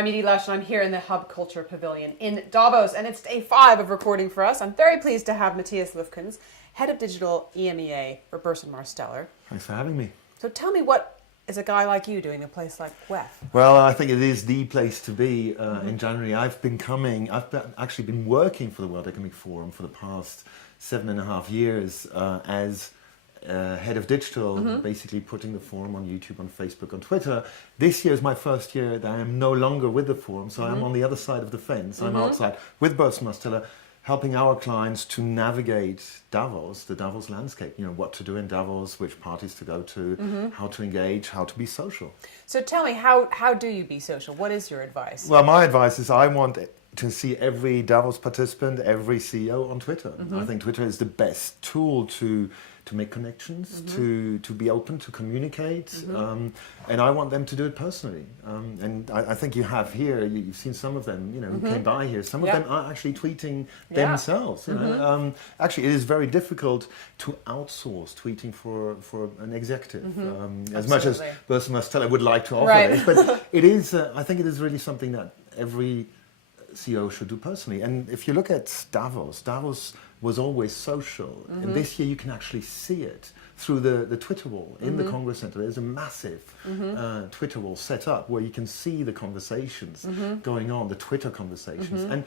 I'm Edie Lush, and I'm here in the Hub Culture Pavilion in Davos, and it's day 5 of recording for us. I'm very pleased to have Matthias Lüfkens, Head of Digital EMEA for Burson-Marsteller. Thanks for having me. So tell me, what is a guy like you doing in a place like WEF? Well, I think it is the place to be in January. I've actually been working for the World Economic Forum for the past 7.5 years as head of digital, basically putting the forum on YouTube, on Facebook, on Twitter. This year is my first year that I am no longer with the forum, so I'm on the other side of the fence. I'm outside with Burson-Marsteller, helping our clients to navigate Davos, the Davos landscape. You know, what to do in Davos, which parties to go to, how to engage, how to be social. So tell me, how do you be social? What is your advice? Well, my advice is I want to see every Davos participant, every CEO on Twitter. I think Twitter is the best tool to make connections, to be open, to communicate, and I want them to do it personally. And I think you have here, you've seen some of them, you know, who came by here. Some of them are actually tweeting themselves. You know? Actually, it is very difficult to outsource tweeting for an executive, as much as Burson-Marsteller would like to offer it. But it is, I think it is really something that every CEO should do personally. And if you look at Davos was always social. And this year you can actually see it through the Twitter wall in the Congress Center. There's a massive Twitter wall set up where you can see the conversations going on, the Twitter conversations. And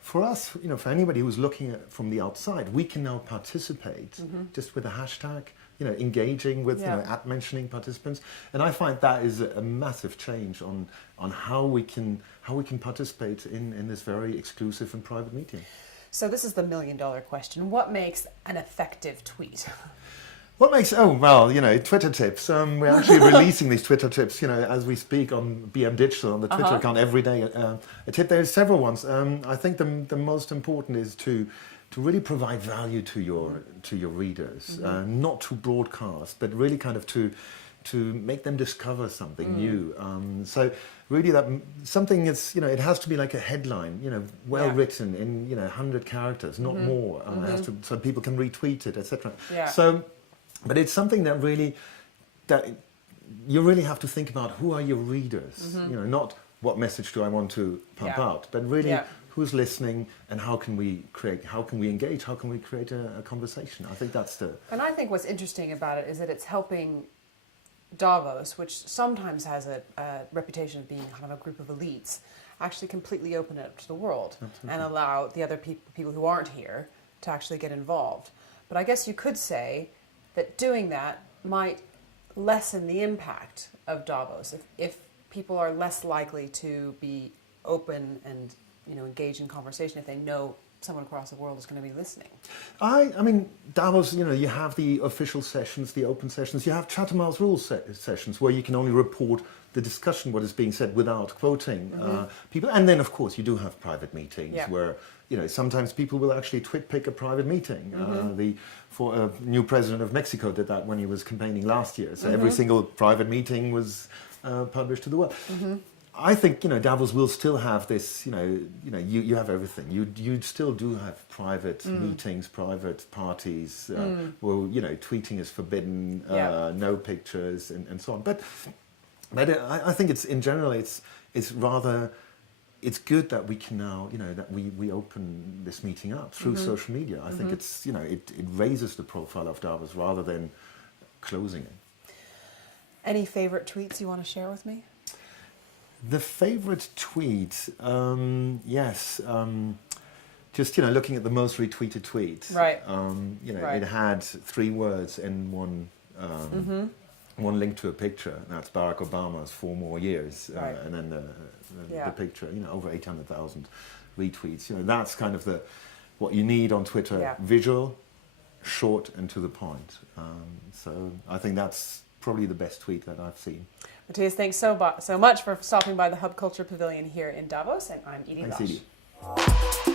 for us, you know, for anybody who's looking at from the outside, we can now participate just with a hashtag, you know, engaging with, you know, mentioning participants. And I find that is a massive change on how we can participate in this very exclusive and private meeting. So this is the million-dollar question. What makes an effective tweet? What makes, oh, well, you know, Twitter tips. We're actually releasing these Twitter tips, you know, as we speak on BM Digital, on the Twitter account every day. A tip, there's several ones. I think the most important is to really provide value to your readers, not to broadcast, but really kind of to make them discover something new. So really that something is, you know, it has to be like a headline, you know, well written in, you know, 100 characters, not more. It has to, so people can retweet it, etc. So, but it's something that you really have to think about, who are your readers? You know, not what message do I want to pump out, but really who's listening and how can we engage, how can we create a conversation? I think that's the... And I think what's interesting about it is that it's helping Davos, which sometimes has a reputation of being kind of a group of elites, actually completely open it up to the world and allow the other people who aren't here to actually get involved. But I guess you could say that doing that might lessen the impact of Davos if people are less likely to be open and, you know, engage in conversation if they know someone across the world is going to be listening. I mean, Davos, you know, you have the official sessions, the open sessions, you have Chatham House Rules sessions where you can only report the discussion, what is being said, without quoting people. And then, of course, you do have private meetings where, you know, sometimes people will actually pick a private meeting. The new president of Mexico did that when he was campaigning last year. So every single private meeting was published to the world. I think, you know, Davos will still have this, you know, you have everything. You still do have private meetings, private parties, where, you know, tweeting is forbidden, no pictures, and so on. But I think it's, in general, it's good that we can now, you know, that we open this meeting up through social media. I think it's, you know, it raises the profile of Davos rather than closing it. Any favorite tweets you want to share with me? The favorite tweet, yes, just, you know, looking at the most retweeted tweet. You know, it had 3 words and one link to a picture. That's Barack Obama's 4 more years, and then the picture. You know, over 800,000 retweets. You know, that's kind of what you need on Twitter: visual, short, and to the point. So I think that's probably the best tweet that I've seen. Matthias, thanks so much for stopping by the Hub Culture Pavilion here in Davos, and I'm Edie Lush. Thanks, Edie.